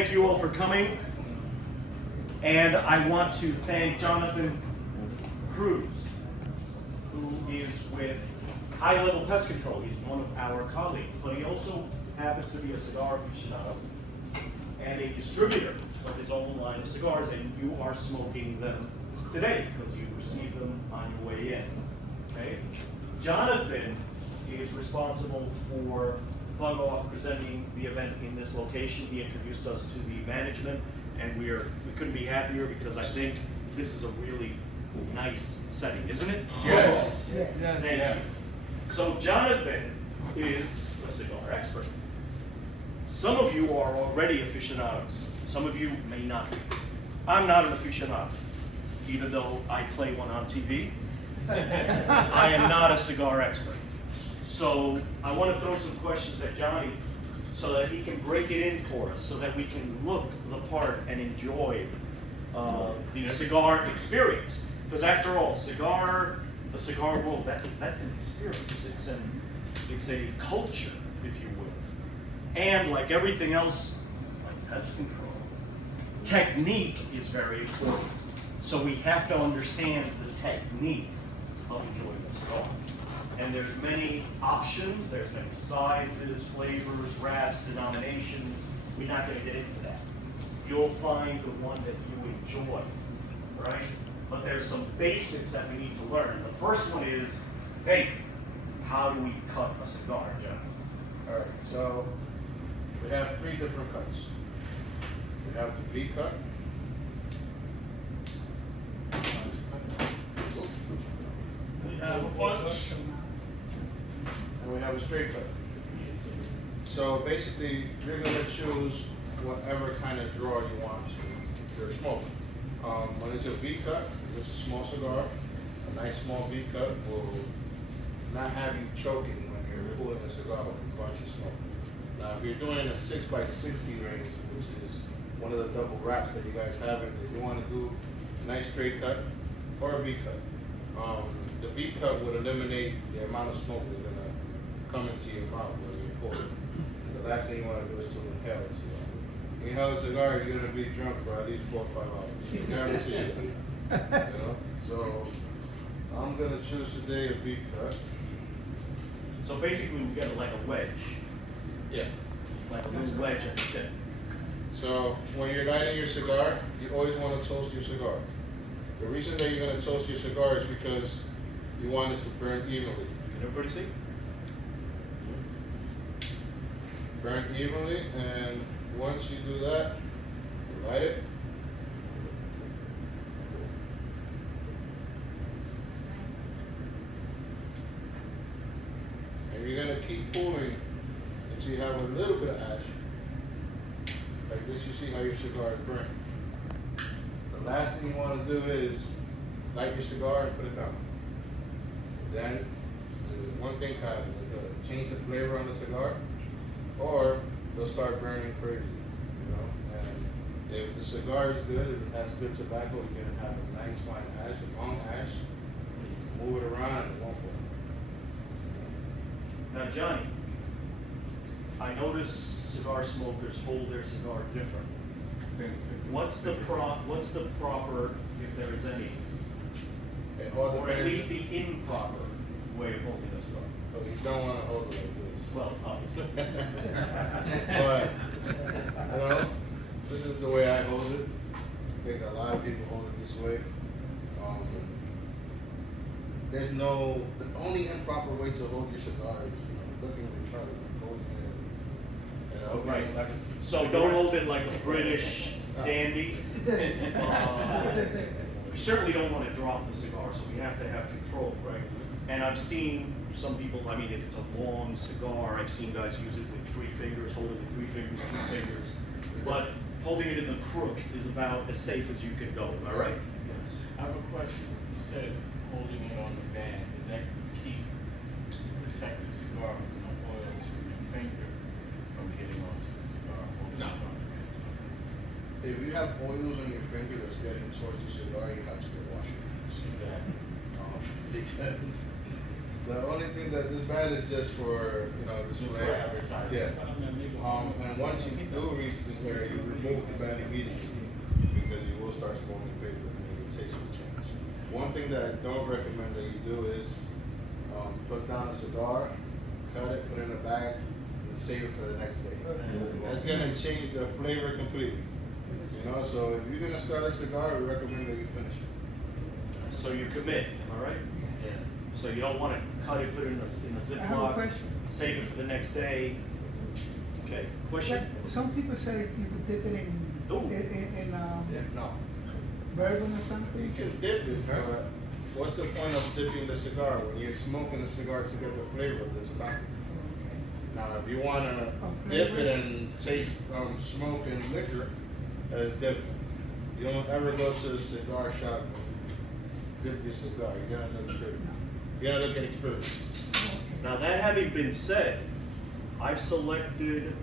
thank you all for coming. And I want to thank Jonathan Cruz, who is with High Level Pest Control. He's one of our colleagues, but he also happens to be a cigar aficionado and a distributor of his own line of cigars, and you are smoking them today because you received them on your way in. Okay? Jonathan is responsible for Bug Off presenting the event in this location. He introduced us to the management, and we couldn't be happier because I think this is a really nice setting, isn't it? Yes. Yes. Thank you. So Jonathan is a cigar expert. Some of you are already aficionados. Some of you may not be. I'm not an aficionado, even though I play one on TV. I am not a cigar expert. So I want to throw some questions at Johnny so that he can break it in for us, so that we can look the part and enjoy the cigar experience. Because after all, the cigar world, that's an experience. It's a culture, if you will. And like everything else, like pest control, technique is very important. So we have to understand the technique of enjoying the cigar. And there's many options, there's many sizes, flavors, wraps, denominations. We're not going to get into that. You'll find the one that you enjoy, right? But there's some basics that we need to learn. The first one is, hey, how do we cut a cigar, John? All right, so we have 3 different cuts. We have the V cut. We have a bunch. And we have a straight cut. So basically, you're gonna choose whatever kind of draw you want to your smoke. When it's a V cut, it's a small cigar. A nice small V cut will not have you choking when you're pulling a cigar with a bunch of smoke. Now, if you're doing a 6x60 range, which is one of the double wraps that you guys have, if you want to do a nice straight cut or a V cut. The V cut would eliminate the amount of smoke that's going to come into your mouth when you pull it. And the last thing you want to do is to inhale it. So, you inhale a cigar, you're going to be drunk for at least 4 or 5 hours. Guarantee you. You know? So, I'm going to choose today a V cut. So basically we get like a wedge. Yeah. Like a little wedge at the tip. So when you're lighting your cigar, you always want to toast your cigar. The reason that you're going to toast your cigar is because you want it to burn evenly. Can everybody see? Burn evenly, and once you do that, you light it. And you're going to keep pulling until you have a little bit of ash. Like this, you see how your cigar is burning. The last thing you want to do is light your cigar and put it down. Then, one thing happens, it'll change the flavor on the cigar, or they'll start burning crazy, you know. And if the cigar is good, it has good tobacco, you can have a nice fine ash, a long ash, move it around and it won't fall. Now, Johnny, I notice cigar smokers hold their cigar different. What's the proper, if there is any, It all or at depends. least the improper way of holding a cigar? But you don't want to hold it like this. Well, obviously. But, you know, this is the way I hold it. I think a lot of people hold it this way. There's no, the only improper way to hold your cigar is, you know, looking retarded, like holding it. You know, Right. So don't hold it like a British dandy. We certainly don't want to drop the cigar, so we have to have control, right? And I've seen some people, I mean, if it's a long cigar, I've seen guys use it with 3 fingers, hold it with 3 fingers, 2 fingers. But holding it in the crook is about as safe as you can go, am I right? I have a question. You said holding it on the band, does that protect the cigar from the oils from your finger from getting onto the cigar? No. If you have oils on your finger that's getting towards the cigar, you have to go wash your hands. Exactly. Because The only thing that this band is just for, you know, Just display. for advertising. Yeah. And once you do reach this area, you remove the band immediately because you will start smoking paper and your taste will change. One thing that I don't recommend that you do is put down a cigar, cut it, put it in a bag, and save it for the next day. That's gonna change the flavor completely. You know, so if you're gonna start a cigar, we recommend that you finish it. So you commit, am I right? Yeah. So you don't wanna cut it, put it in a I have a Ziploc, question. save it for the next day. Okay, question? Some people say you could dip it Ooh. in No. bourbon or You something. can dip it, but what's the point of dipping the cigar when you're smoking the cigar to get the flavor of the tobacco? Okay. Now, if you wanna Okay. dip it and taste smoke and liquor, that's different. You don't ever go to a cigar shop and dip your cigar. You're gonna look crazy. You're gonna look at experience. Now that having been said, I've selected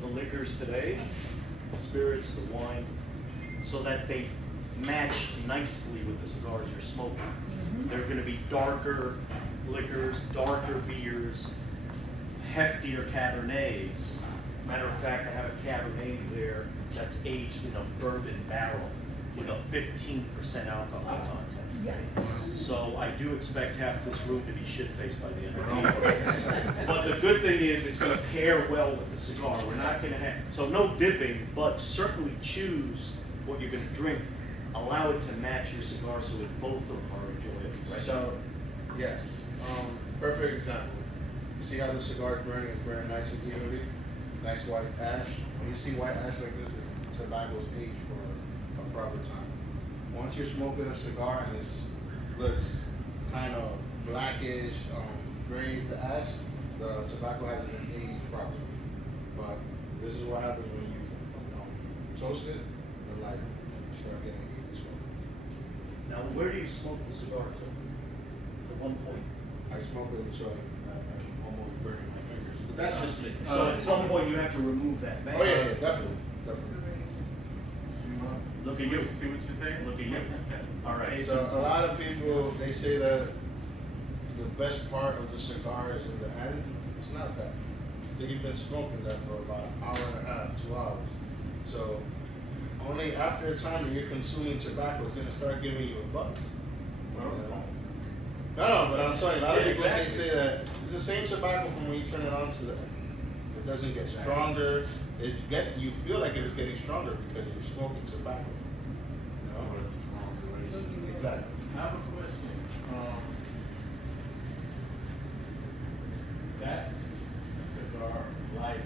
the liquors today, the spirits, the wine, so that they match nicely with the cigars you're smoking. They're gonna be darker liquors, darker beers, heftier Cabernets. Matter of fact, I have a Cabernet there that's aged in a bourbon barrel with a 15% alcohol content. Yeah. So I do expect half this room to be shit-faced by the end of the year. But the good thing is, it's gonna pair well with the cigar. We're not gonna have, so no dipping, but certainly choose what you're gonna drink. Allow it to match your cigar so that both of them are enjoyable. Right? So, yes, perfect example. You see how the cigar is burning? It's burning nice and evenly, nice white ash. When you see white ash like this, tobacco's aged for a proper time. Once you're smoking a cigar and it looks kind of blackish, gray, the ash, the tobacco hasn't been aged properly. But this is what happens when you toast it, the light start getting aged smoke. Now, where do you smoke the cigar to? At one point. I smoke it until I'm almost burning my fingers. But that's just me. So at some point, you have to remove that bag. Oh yeah, definitely. Look at you. See what you're saying? Look at you. All right. So a lot of people, they say that the best part of the cigar is in the end. It's not that. So you've been smoking that for about an hour and a half, 2 hours. So only after a time that you're consuming tobacco is gonna start giving you a buzz. No, but I'm telling you, a lot of people say that it's the same tobacco from when you turn it on to the end. It doesn't get stronger. You feel like it's getting stronger because you're smoking tobacco. You know? Exactly. I have a question. That's a cigar lighter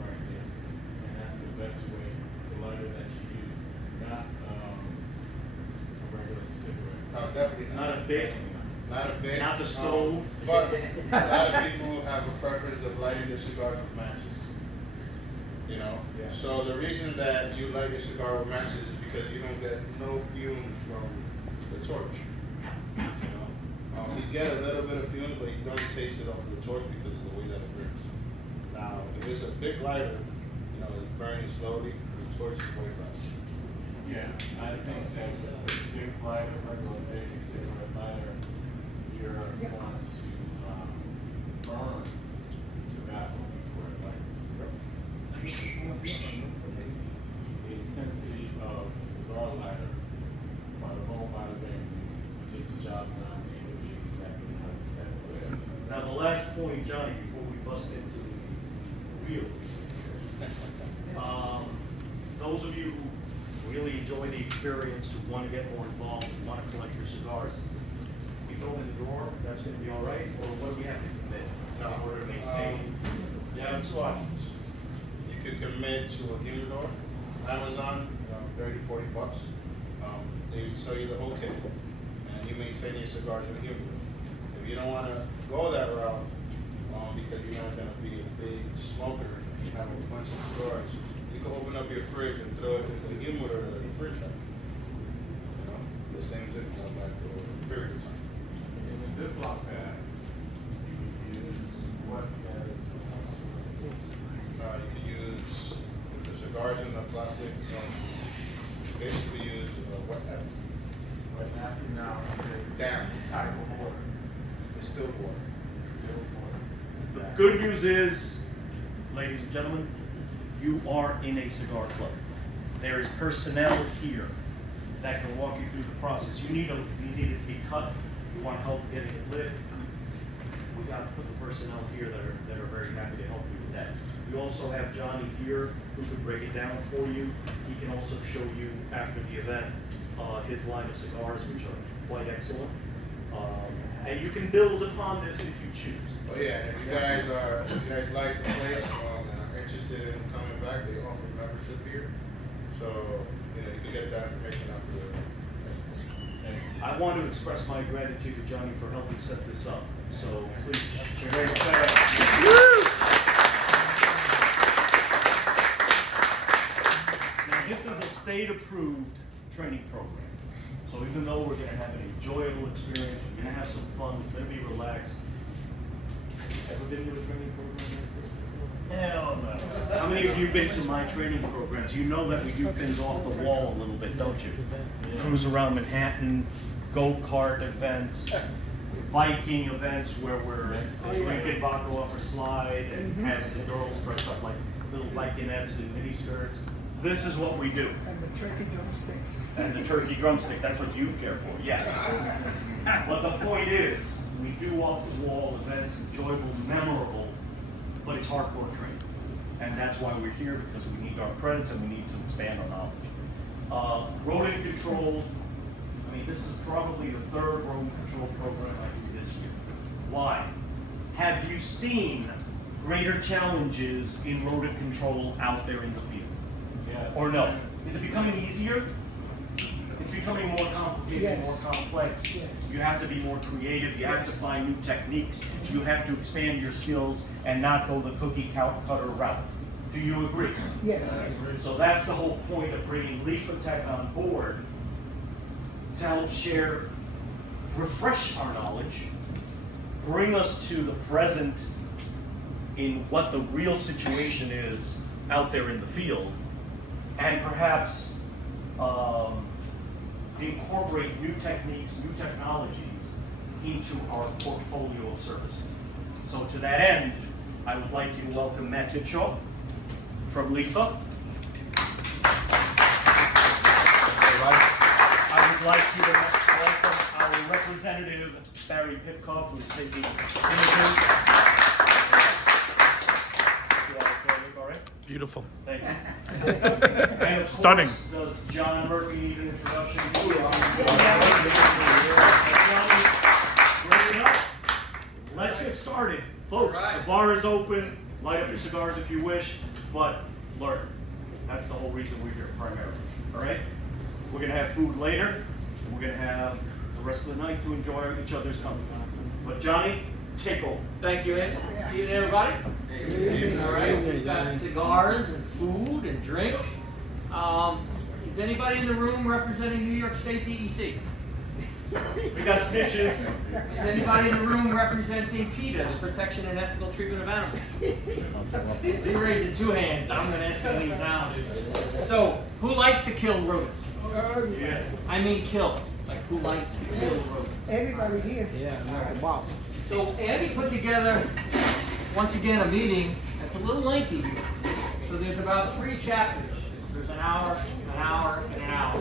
right there, and that's the best way, the lighter that you use, not a regular cigarette. No, definitely not. Not a big, Not a big. not the stove. But a lot of people have a preference of lighting their cigar with matches. You know? Yeah. So the reason that you light your cigar with matches is because you don't get no fumes from the torch. You know? You get a little bit of fumes, but you don't taste it off of the torch because of the way that it burns. Now, if it's a big lighter, you know, it's burning slowly, the torch is way faster. Yeah, I think that a big lighter, regular big cigarette lighter, you're going to burn tobacco before it lights. The intensity of a cigar lighter, bada boom, bada bing, you get the job done, and it'll be exactly how you said it. Now, the last point, Johnny, before we bust into the wheel. Those of you who really enjoy the experience, who want to get more involved, who want to collect your cigars, we throw them in the drawer, that's going to be all right? Or what do we have to commit in order to maintain? You have two options. You could commit to a humidor, Amazon, $30-40. They sell you the whole kit, and you maintain your cigars in a humidor. If you don't want to go that route, because you're not going to be a big smoker and you have a bunch of cigars, you can open up your fridge and throw it into the humidor that the fridge has. You know, the same thing comes back for a period of time. In the Ziploc bag, you can use what as You can use the cigars in the plastic. Basically, use wet napkin. Wet napkin now, Down. type of order. Distilled water. Still The more. good news is, ladies and gentlemen, you are in a cigar club. There is personnel here that can walk you through the process. You need it to be cut, you want help getting it lit. We got to put the personnel here that are very happy to help you with that. You also have Johnny here who can break it down for you. He can also show you after the event his line of cigars, which are quite excellent. And you can build upon this if you choose. Oh yeah, and if you guys like the place, are interested in coming back, they offer membership here. So, you know, you can get that information out there. I want to express my gratitude to Johnny for helping set this up. So please, you're very excited. Now, this is a state-approved training program. So even though we're going to have an enjoyable experience, we're going to have some fun, we're going to be relaxed. Ever been to a training program like this before? Hell no. How many of you been to my training programs? You know that we do things off the wall a little bit, don't you? Yeah. Cruise around Manhattan, go-kart events, Viking events where we're drinking vodka off a slide and having the girls dressed up like little Vikinettes in mini skirts. This is what we do. And the turkey drumsticks. And the turkey drumstick, that's what you care for, yes. But the point is, we do off-the-wall events, enjoyable, memorable, but it's hardcore training. And that's why we're here, because we need our credits and we need to expand our knowledge. Rodent control, I mean, this is probably the third rodent control program I do this year. Why? Have you seen greater challenges in rodent control out there in the field? Yes. Or no? Is it becoming easier? It's becoming more complicated, Yes. more complex. Yes. You have to be more creative. You have to find new techniques. You have to expand your skills and not go the cookie cutter route. Do you agree? Yes. So that's the whole point of bringing Liphatech on board to help share, refresh our knowledge, bring us to the present in what the real situation is out there in the field, and perhaps incorporate new techniques, new technologies into our portfolio of services. So to that end, I would like you to welcome Matt Titshaw from Lifa. I would like to welcome our representative, Barry Pipkoff, who's taking images. You all right? Beautiful. Thank you. And of Stunning. course, does John Murphy need an introduction? Ready up? Let's get started. Folks, the bar is open. Light up your cigars if you wish, but learn. That's the whole reason we're here primarily. All right? We're going to have food later. We're going to have the rest of the night to enjoy each other's company. But Johnny, take over. Thank you, Ed. Good evening, everybody. All right, we've got cigars and food and drink. Is anybody in the room representing New York State DEC? We got snitches. Is anybody in the room representing PETA, the Protection and Ethical Treatment of Animals? You raising two hands, I'm gonna ask you to leave now. So, who likes to kill rodents? Yeah. I mean kill. Like, who likes to kill rodents? Everybody here. So Andy put together, once again, a meeting that's a little lengthy here. So there's about 3 chapters. There's an hour, and an hour.